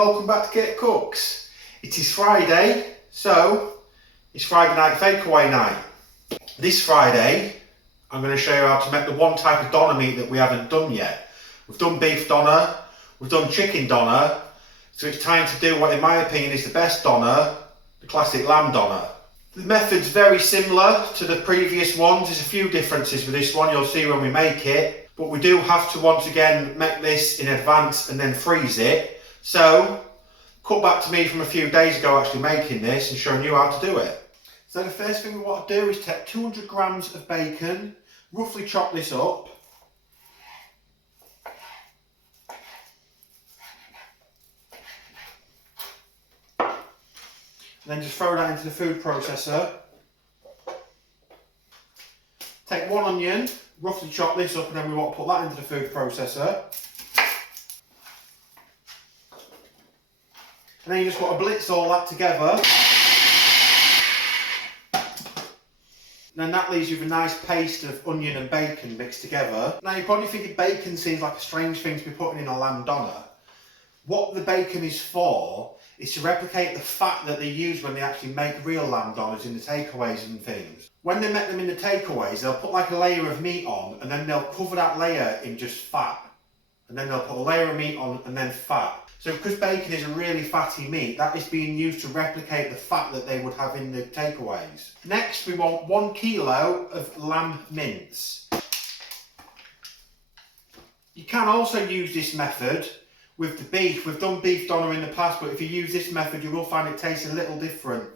welcome back to Kirk Kooks. It is Friday, so it's Friday night Fakeaway night. This Friday, I'm going to show you how to make the one type of doner meat that we haven't done yet. We've done beef doner, we've done chicken doner, so it's time to do what in my opinion is the best doner, the classic lamb doner. The method's very similar to the previous ones. There's a few differences with this one, you'll see when we make it. But we do have to once again make this in advance and then freeze it. So, cut back to me from a few days ago actually making this and showing you how to do it. So the first thing we want to do is take 200 grams of bacon, roughly chop this up. And then just throw that into the food processor. Take one onion, roughly chop this up, and then we want to put that into the food processor. And then you just want to blitz all that together. And then that leaves you with a nice paste of onion and bacon mixed together. Now you're probably thinking bacon seems like a strange thing to be putting in a lamb doner. What the bacon is for is to replicate the fat that they use when they actually make real lamb doners in the takeaways and things. When they make them in the takeaways, they'll put like a layer of meat on and then they'll cover that layer in just fat. And then they'll put a layer of meat on and then fat. So because bacon is a really fatty meat, that is being used to replicate the fat that they would have in the takeaways. Next, we want 1 kilo of lamb mince. You can also use this method with the beef. We've done beef doner in the past, but if you use this method, you will find it tastes a little different.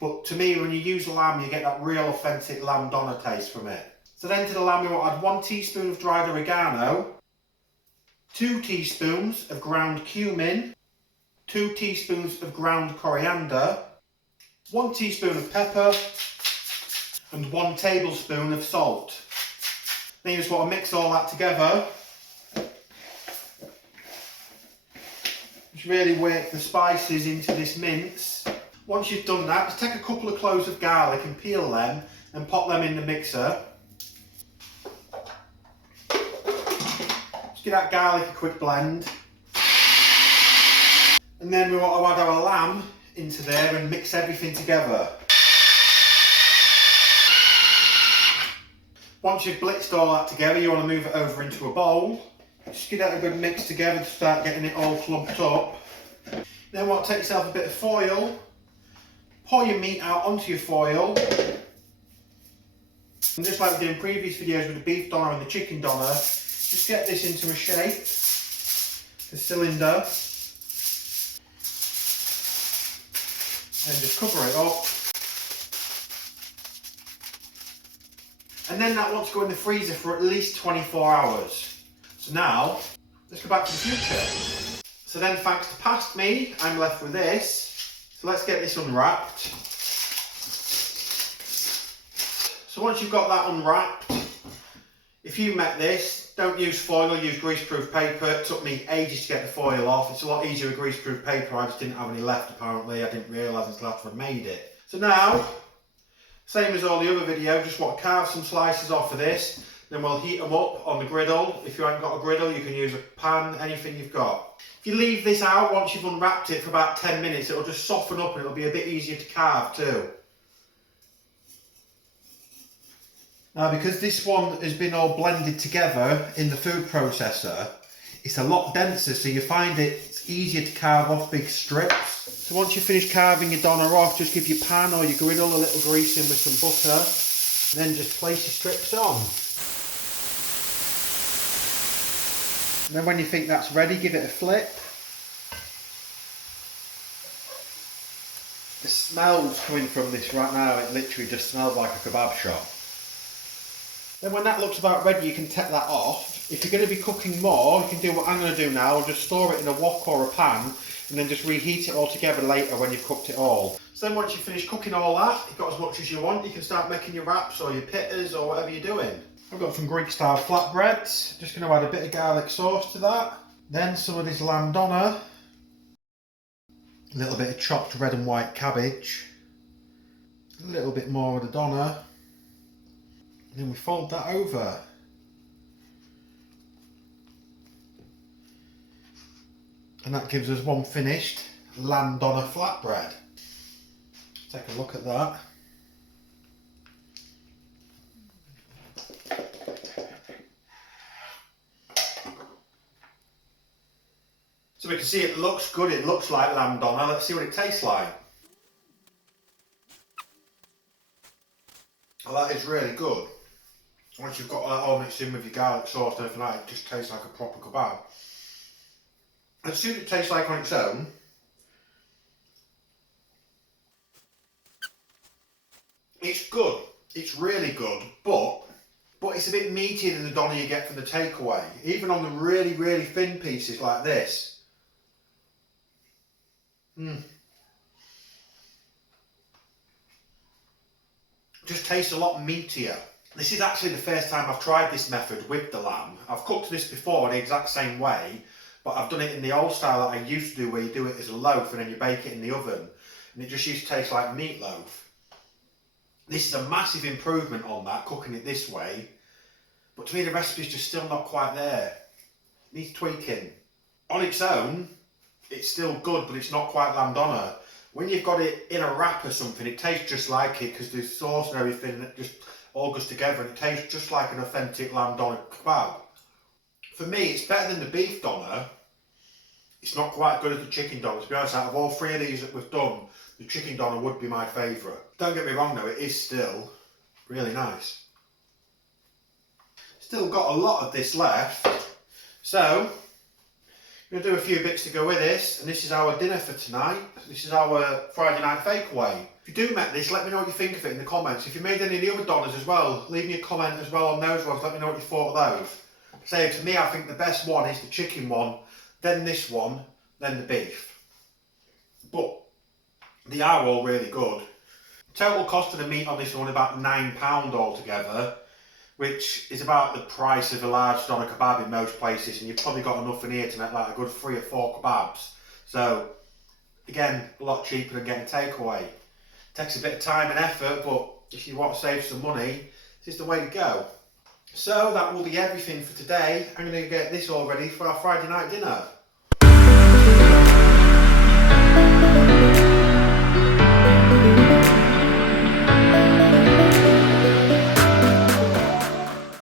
But to me, when you use lamb, you get that real authentic lamb doner taste from it. So then to the lamb, we want to add 1 teaspoon of dried oregano, 2 teaspoons of ground cumin, 2 teaspoons of ground coriander, 1 teaspoon of pepper, and 1 tablespoon of salt. Then you just want to mix all that together. Just really work the spices into this mince. Once you've done that, just take a couple of cloves of garlic and peel them and pop them in the mixer. Just give that garlic a quick blend. And then we want to add our lamb into there and mix everything together. Once you've blitzed all that together, you want to move it over into a bowl. Just give that a good mix together to start getting it all clumped up. Then want to take yourself a bit of foil, pour your meat out onto your foil, and just like we did in previous videos with the beef doner and the chicken doner, just get this into a shape, a cylinder, and just cover it up. And then that wants to go in the freezer for at least 24 hours. So now, let's go back to the future. So then thanks to past me, I'm left with this. So let's get this unwrapped. So once you've got that unwrapped, if you make this, don't use foil, use greaseproof paper. It took me ages to get the foil off. It's a lot easier with greaseproof paper. I just didn't have any left apparently. I didn't realise until after I made it. So now, same as all the other videos, just want to carve some slices off of this. Then we'll heat them up on the griddle. If you haven't got a griddle, you can use a pan, anything you've got. If you leave this out, once you've unwrapped it for about 10 minutes, it'll just soften up and it'll be a bit easier to carve too. Now, because this one has been all blended together in the food processor, it's a lot denser, so you find it's easier to carve off big strips. So once you've finished carving your doner off, just give your pan or your griddle a little grease in with some butter, and then just place your strips on. And then when you think that's ready, give it a flip. The smell's coming from this right now, it literally just smells like a kebab shop. Then when that looks about ready, you can take that off. If you're going to be cooking more, you can do what I'm going to do now. I'll just store it in a wok or a pan and then just reheat it all together later when you've cooked it all. So then once you've finished cooking all that, you've got as much as you want, you can start making your wraps or your pittas or whatever you're doing. I've got some Greek style flatbreads. Just going to add a bit of garlic sauce to that. Then some of this lamb doner. A little bit of chopped red and white cabbage. A little bit more of the doner. And then we fold that over. And that gives us one finished lamb doner flatbread. Take a look at that. So we can see it looks good, it looks like lamb doner. Let's see what it tastes like. Well, that is really good. Once you've got that all mixed in with your garlic sauce and everything like that, it just tastes like a proper kebab. And see what it tastes like on its own. It's good, it's really good, but it's a bit meatier than the doner you get from the takeaway. Even on the really, really thin pieces like this. Just tastes a lot meatier. This is actually the first time I've tried this method with the lamb. I've cooked this before the exact same way, but I've done it in the old style that I used to do, where you do it as a loaf and then you bake it in the oven, and it just used to taste like meatloaf. This is a massive improvement on that, cooking it this way, but to me the recipe's just still not quite there. It needs tweaking. On its own, it's still good, but it's not quite lamb doner. When you've got it in a wrap or something, it tastes just like it, because the sauce and everything that just all goes together, and it tastes just like an authentic lamb doner kebab. For me, it's better than the beef doner. It's not quite good as the chicken doner. To be honest, out of all three of these that we've done, the chicken doner would be my favourite. Don't get me wrong though, it is still really nice. Still got a lot of this left, so I'm going to do a few bits to go with this, and this is our dinner for tonight. This is our Friday night fakeaway. If you do make this, let me know what you think of it in the comments. If you made any of the other doners as well, leave me a comment as well on those ones. Let me know what you thought of those. So to me, I think the best one is the chicken one, then this one, then the beef. But they are all really good. Total cost of the meat on this one about £9 altogether, which is about the price of a large doner kebab in most places, and you've probably got enough in here to make like a good 3 or 4 kebabs. So again, a lot cheaper than getting takeaway. Takes a bit of time and effort, but if you want to save some money, this is the way to go. So that will be everything for today. I'm going to get this all ready for our Friday night dinner.